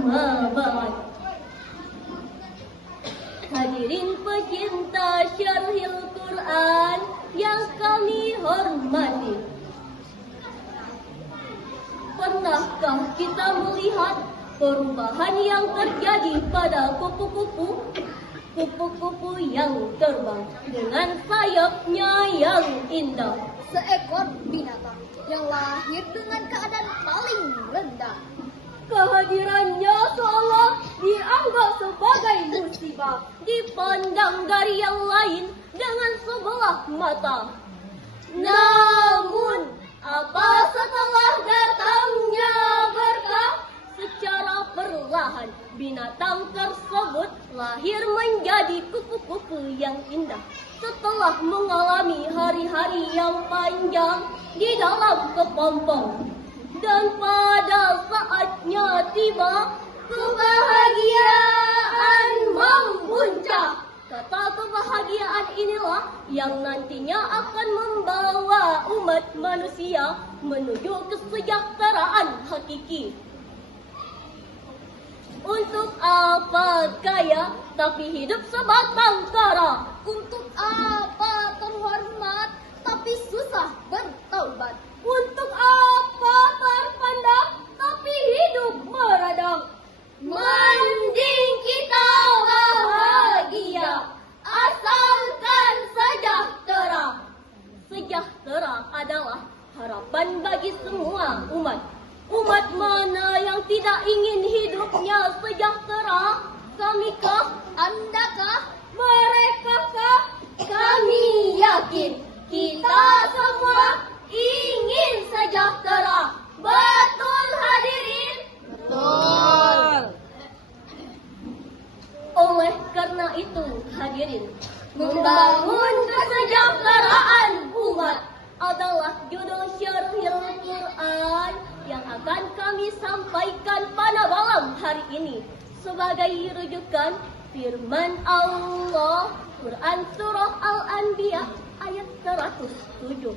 amma ba'd. Hadirin pecinta Syarhil Quran yang kami hormati, pernahkah kita melihat perubahan yang terjadi pada kupu-kupu yang terbang dengan sayapnya yang indah? Seekor binatang yang lahir dengan keadaan paling rendah. Kehadirannya seolah dianggap sebagai musibah, dipandang dari yang lain dengan sebelah mata. Namun, apa setelah datangnya berkah? Secara perlahan, binatang tersebut lahir menjadi kupu-kupu yang indah. Setelah mengalami hari-hari yang panjang di dalam kepompong, dan pada saatnya tiba, kebahagiaan membuncah. Kata kebahagiaan inilah yang nantinya akan membawa umat manusia menuju kesejahteraan hakiki. Untuk apa kaya tapi hidup sebatang kara? Untuk apa terhormat tapi susah bertaubat? Untuk apa terpandang tapi hidup meradang? Mending kita bahagia asalkan sejahtera. Sejahtera adalah harapan bagi semua umat. Umat mana yang tidak ingin hidupnya sejahtera? Kamikah? Andakah? Merekakah? Kami yakin kita semua ingin sejahtera. Betul hadirin? Betul. Oleh karena itu hadirin, membangun kesejahteraan umat adalah judul Syarhil Quran yang akan kami sampaikan pada malam hari ini. Sebagai rujukan firman Allah, Quran Surah Al-Anbiya ayat 107.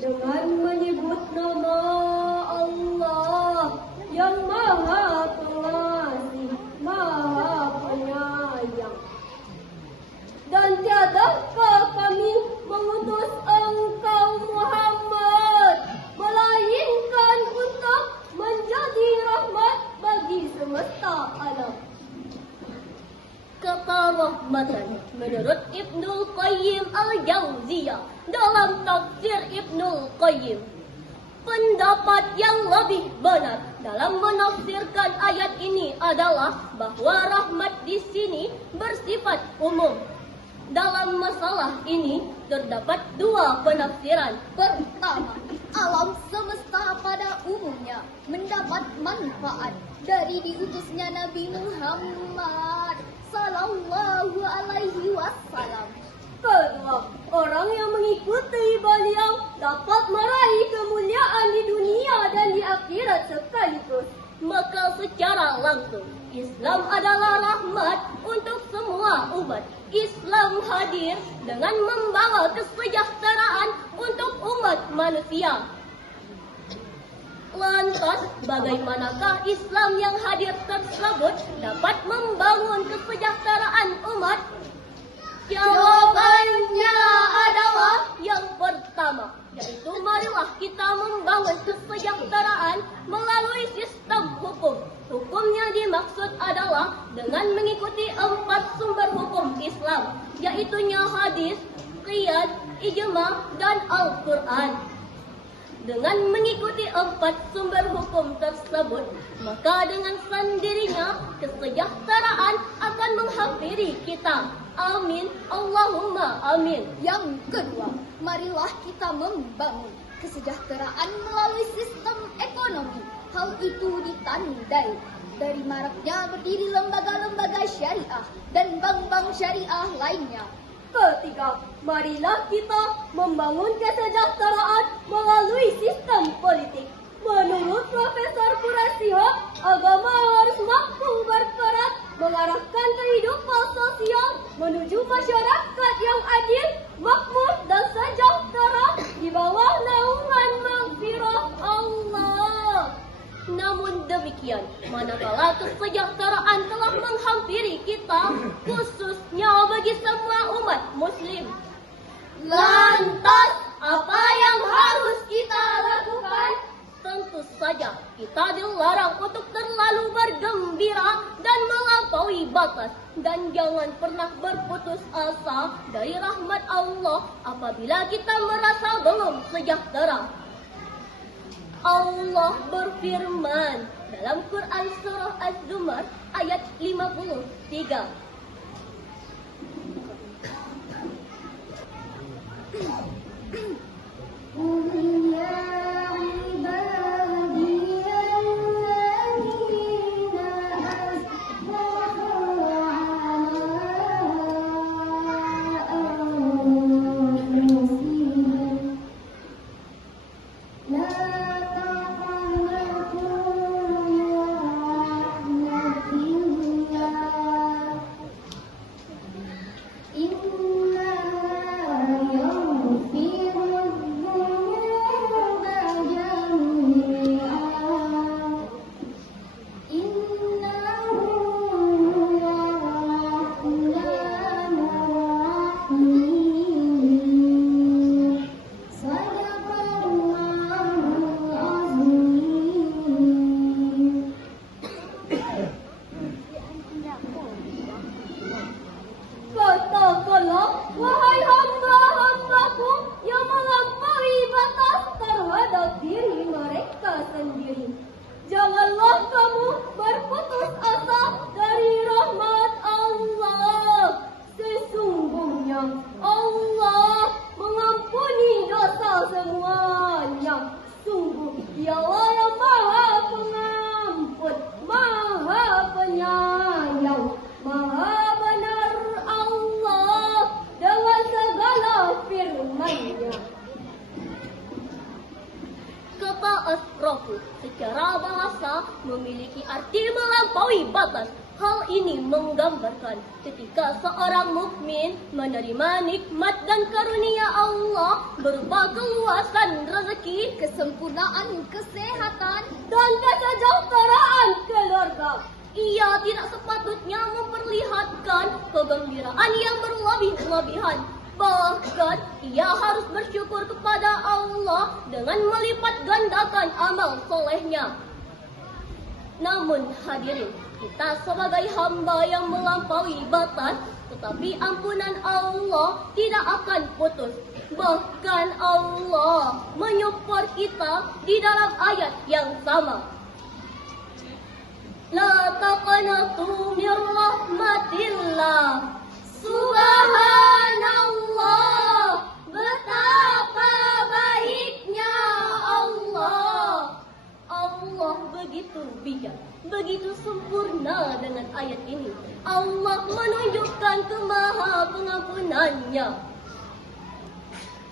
Dengan menyebut nama Allah yang Maha Pengasih, Maha Penyayang. Dan tiadakah kami mengutus engkau Muhammad melainkan untuk menjadi rahmat bagi semesta alam. Kata rahmatan menurut Ibnul Qayyim Al-Jauziyah dalam tafsir Ibnul Qayyim, pendapat yang lebih benar dalam menafsirkan ayat ini adalah bahwa rahmat di sini bersifat umum. Dalam masalah ini terdapat dua penafsiran. Pertama, alam semesta pada umumnya mendapat manfaat dari diutusnya Nabi Muhammad Sallallahu Alaihi Wasallam. Kedua, orang yang mengikuti beliau dapat meraih kemuliaan di dunia dan di akhirat sekaligus. Maka secara langsung, Islam adalah rahmat untuk semua umat. Islam hadir dengan membawa kesejahteraan untuk umat manusia. Lantas, bagaimanakah Islam yang hadir tersebut dapat membangun kesejahteraan umat? Jawabannya adalah yang pertama, yaitu marilah kita membangun kesejahteraan kesejahteraan melalui sistem hukum. Hukumnya dimaksud adalah dengan mengikuti 4 sumber hukum Islam, yaitunya hadis, qiyas, ijma, dan Al-Quran. Dengan mengikuti 4 sumber hukum tersebut, maka dengan sendirinya kesejahteraan akan menghampiri kita. Amin, Allahumma amin. Yang kedua, marilah kita membangun kesejahteraan melalui sistem ekonomi. Hal itu ditandai dari maraknya berdiri lembaga-lembaga syariah dan bank-bank syariah lainnya. Ketiga, marilah kita membangun kesejahteraan melalui sistem politik. Menurut Profesor Purasio, agama harus mampu berperan mengarahkan kehidupan sosial menuju masyarakat yang adil, makmur, dan sejahtera di bawah naungan maghfirah Allah. Namun demikian, manakala kesejahteraan telah menghampiri kita, khususnya bagi semua umat muslim, lantas apa yang harus kita lakukan? Tentu saja kita dilarang untuk terlalu bergembira dan melampaui batas, dan jangan pernah berputus asa dari rahmat Allah apabila kita merasa belum sejahtera. Allah berfirman dalam Quran surah Az-Zumar ayat 53. Katakanlah, wahai hamba-hambaku yang melampaui batas terhadap diri mereka sendiri. Janganlah kamu berputus asa dari rahmat Allah. Sesungguhnya Allah mengampuni dosa semuanya. Sungguh Dialah yang Maha Pengampun, Maha Penyayang, Maha benar Allah dengan segala firman-Nya. Kata asrafu secara bahasa memiliki arti melampaui batas. Hal ini menggambarkan ketika seorang mukmin menerima nikmat dan karunia Allah berupa keluasan rezeki, Kesempurnaan kesehatan dan kesejahteraan keluarga. Ia tidak sepatutnya memperlihatkan kegembiraan yang berlebih-lebihan. Bahkan ia harus bersyukur kepada Allah dengan melipat gandakan amal solehnya. Namun hadirin, kita sebagai hamba yang melampaui batas, tetapi ampunan Allah tidak akan putus. Bahkan Allah menyupport kita di dalam ayat yang sama. La taqnatu min rahmatillah. Subhanallah, betapa baiknya Allah. Allah begitu bijak, begitu sempurna dengan ayat ini. Allah menunjukkan kemaha pengampunannya.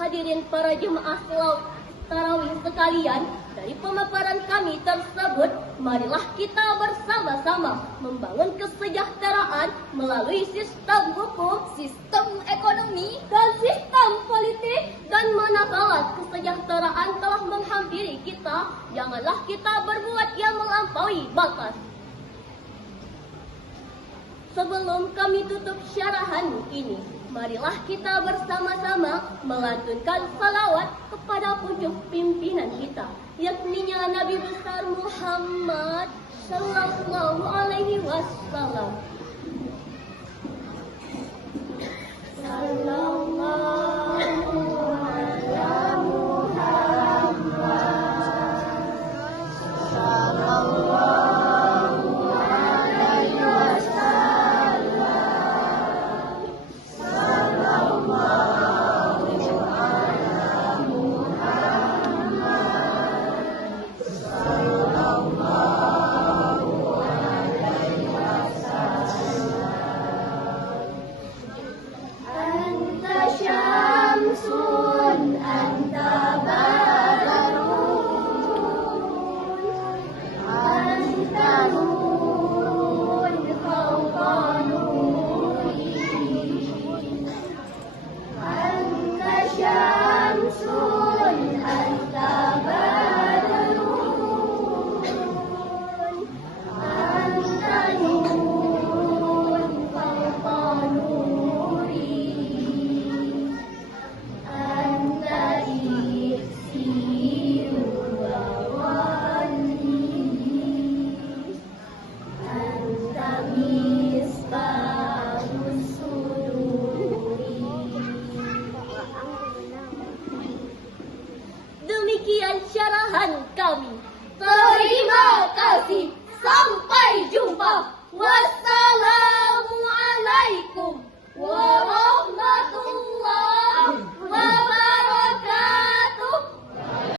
Hadirin para jemaah salat tarawih sekalian, dari pemaparan kami tersebut, marilah kita bersama-sama membangun kesejahteraan melalui sistem hukum, sistem ekonomi dan sistem politik. Dan manakala kesejahteraan telah menghampiri kita, janganlah kita berbuat yang melampaui batas. Sebelum kami tutup syarahan ini, marilah kita bersama-sama melantunkan salawat kepada pucuk pimpinan kita, yakninya Nabi besar Muhammad Sallallahu Alaihi Wasallam. Demikian syarahan kami. Terima kasih. Sampai jumpa. Wassalamu